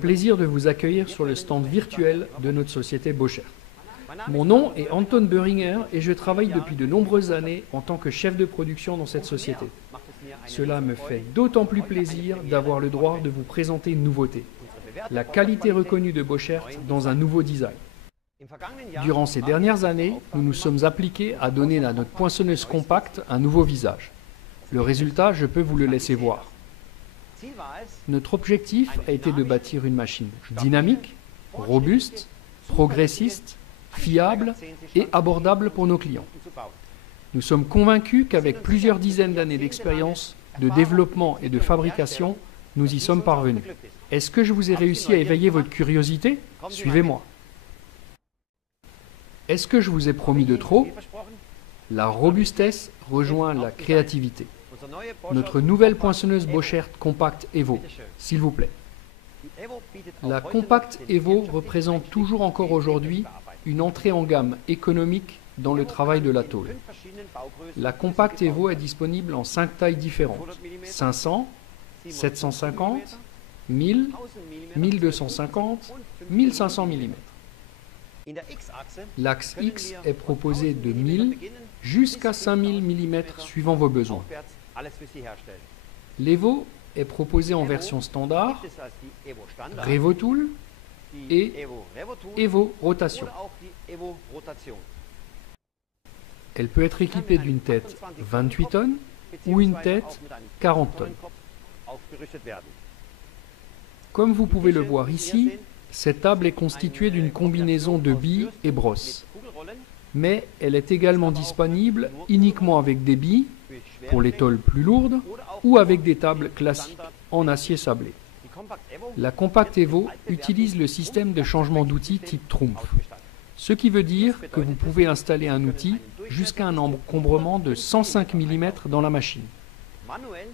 plaisir de vous accueillir sur le stand virtuel de notre société Bochert. Mon nom est Anton Böhringer et je travaille depuis de nombreuses années en tant que chef de production dans cette société. Cela me fait d'autant plus plaisir d'avoir le droit de vous présenter une nouveauté, la qualité reconnue de Bochert dans un nouveau design. Durant ces dernières années, nous nous sommes appliqués à donner à notre poinçonneuse compacte un nouveau visage. Le résultat, je peux vous le laisser voir. Notre objectif a été de bâtir une machine dynamique, robuste, progressiste, fiable et abordable pour nos clients. Nous sommes convaincus qu'avec plusieurs dizaines d'années d'expérience, de développement et de fabrication, nous y sommes parvenus. Est-ce que je vous ai réussi à éveiller votre curiosité? Suivez-moi. Est-ce que je vous ai promis de trop? La robustesse rejoint la créativité. Notre nouvelle poinçonneuse Bochert Compact Evo, s'il vous plaît. La Compact Evo représente toujours encore aujourd'hui une entrée en gamme économique dans le travail de la tôle. La Compact Evo est disponible en 5 tailles différentes, 500, 750, 1000, 1250, 1500 mm. L'axe X est proposé de 1000 jusqu'à 5000 mm suivant vos besoins. L'Evo est proposé en version standard, RevoTool et Evo Rotation. Elle peut être équipée d'une tête 28 tonnes ou une tête 40 tonnes. Comme vous pouvez le voir ici, cette table est constituée d'une combinaison de billes et brosses. Mais elle est également disponible uniquement avec des billes, pour les tôles plus lourdes, ou avec des tables classiques en acier sablé. La Compact Evo utilise le système de changement d'outil type Trumpf, ce qui veut dire que vous pouvez installer un outil jusqu'à un encombrement de 105 mm dans la machine.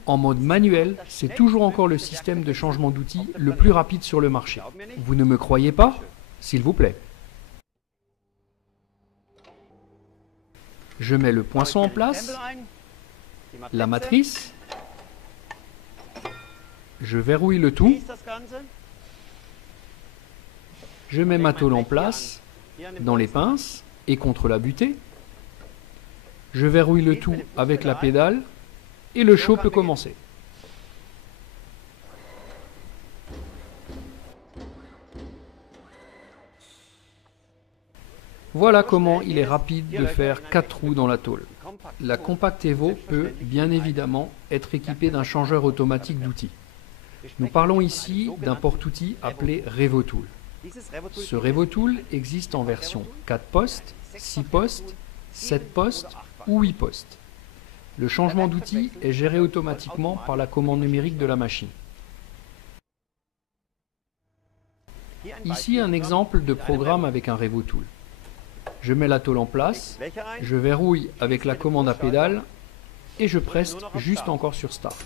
En mode manuel, c'est toujours encore le système de changement d'outil le plus rapide sur le marché. Vous ne me croyez pas? S'il vous plaît. Je mets le poinçon en place, la matrice, je verrouille le tout, je mets ma tôle en place, dans les pinces et contre la butée, je verrouille le tout avec la pédale, et le show peut commencer. Voilà comment il est rapide de faire 4 trous dans la tôle. La Compact Evo peut, bien évidemment, être équipée d'un changeur automatique d'outils. Nous parlons ici d'un porte-outils appelé RevoTool. Ce RevoTool existe en version 4 postes, 6 postes, 7 postes ou 8 postes. Le changement d'outil est géré automatiquement par la commande numérique de la machine. Ici un exemple de programme avec un RevoTool. Je mets la tôle en place, je verrouille avec la commande à pédale et je presse juste encore sur Start.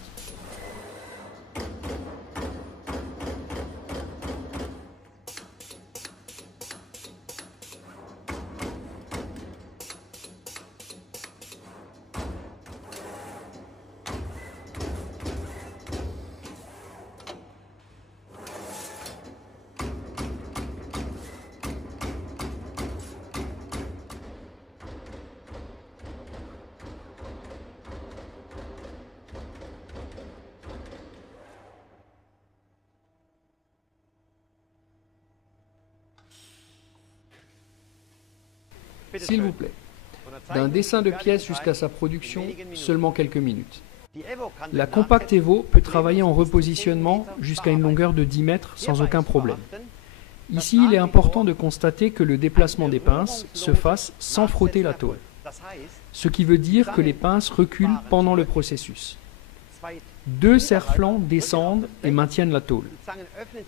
S'il vous plaît. D'un dessin de pièce jusqu'à sa production, seulement quelques minutes. La Compact Evo peut travailler en repositionnement jusqu'à une longueur de 10 mètres sans aucun problème. Ici, il est important de constater que le déplacement des pinces se fasse sans frotter la tôle, ce qui veut dire que les pinces reculent pendant le processus. 2 serre-flancs descendent et maintiennent la tôle.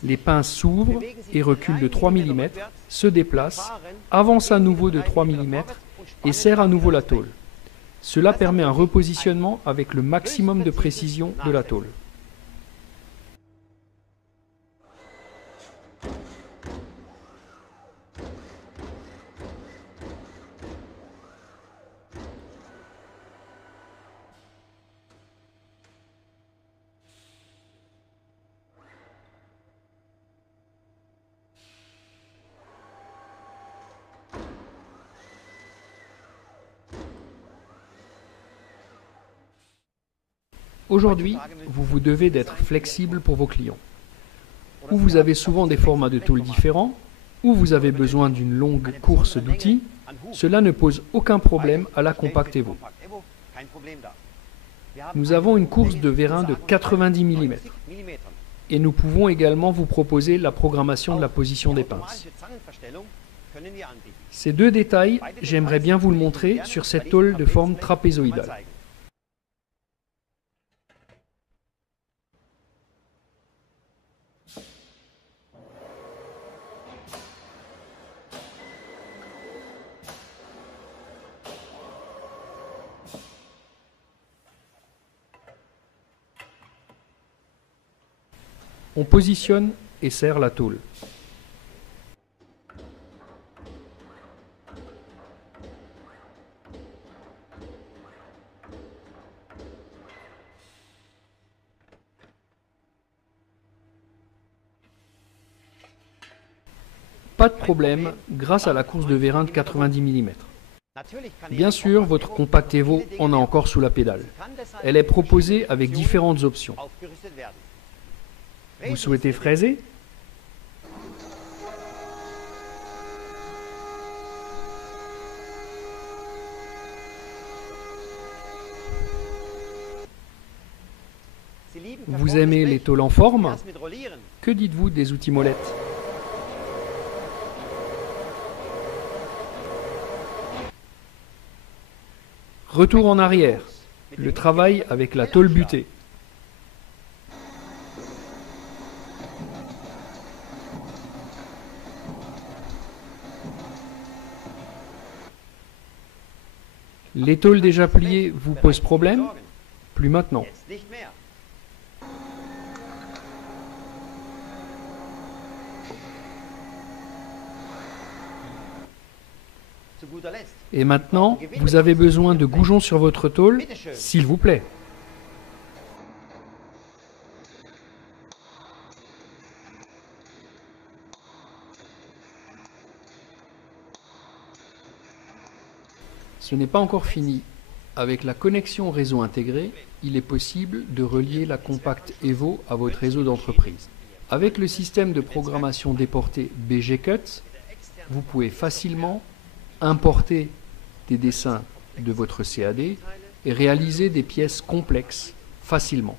Les pinces s'ouvrent et reculent de 3 mm, se déplacent, avancent à nouveau de 3 mm et serrent à nouveau la tôle. Cela permet un repositionnement avec le maximum de précision de la tôle. Aujourd'hui, vous devez d'être flexible pour vos clients. Ou vous avez souvent des formats de tôles différents, ou vous avez besoin d'une longue course d'outils, cela ne pose aucun problème à la Compact Evo. Nous avons une course de vérin de 90 mm et nous pouvons également vous proposer la programmation de la position des pinces. Ces deux détails, j'aimerais bien vous le montrer sur cette tôle de forme trapézoïdale. On positionne et serre la tôle. Pas de problème grâce à la course de vérin de 90 mm. Bien sûr, votre Compact Evo en a encore sous la pédale. Elle est proposée avec différentes options. Vous souhaitez fraiser? Vous aimez les tôles en forme? Que dites-vous des outils molettes? Retour en arrière, le travail avec la tôle butée. Les tôles déjà pliées vous posent problème? Plus maintenant. Et maintenant, vous avez besoin de goujons sur votre tôle, s'il vous plaît. Ce n'est pas encore fini. Avec la connexion réseau intégré, il est possible de relier la Compact Evo à votre réseau d'entreprise. Avec le système de programmation déporté BG Cut, vous pouvez facilement importer des dessins de votre CAD et réaliser des pièces complexes facilement.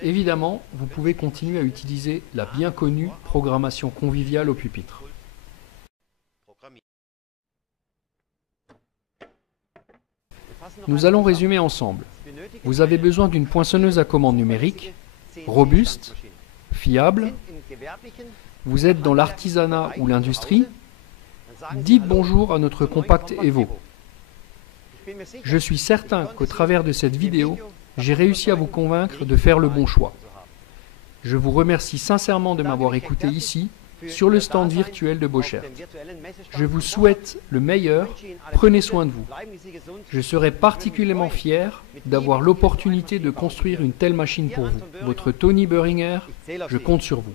Évidemment, vous pouvez continuer à utiliser la bien connue programmation conviviale au pupitre. Nous allons résumer ensemble. Vous avez besoin d'une poinçonneuse à commande numérique, robuste, fiable. Vous êtes dans l'artisanat ou l'industrie. Dites bonjour à notre Compact Evo. Je suis certain qu'au travers de cette vidéo, j'ai réussi à vous convaincre de faire le bon choix. Je vous remercie sincèrement de m'avoir écouté ici, sur le stand virtuel de Bochert. Je vous souhaite le meilleur, prenez soin de vous. Je serai particulièrement fier d'avoir l'opportunité de construire une telle machine pour vous. Votre Tony Böhringer, je compte sur vous.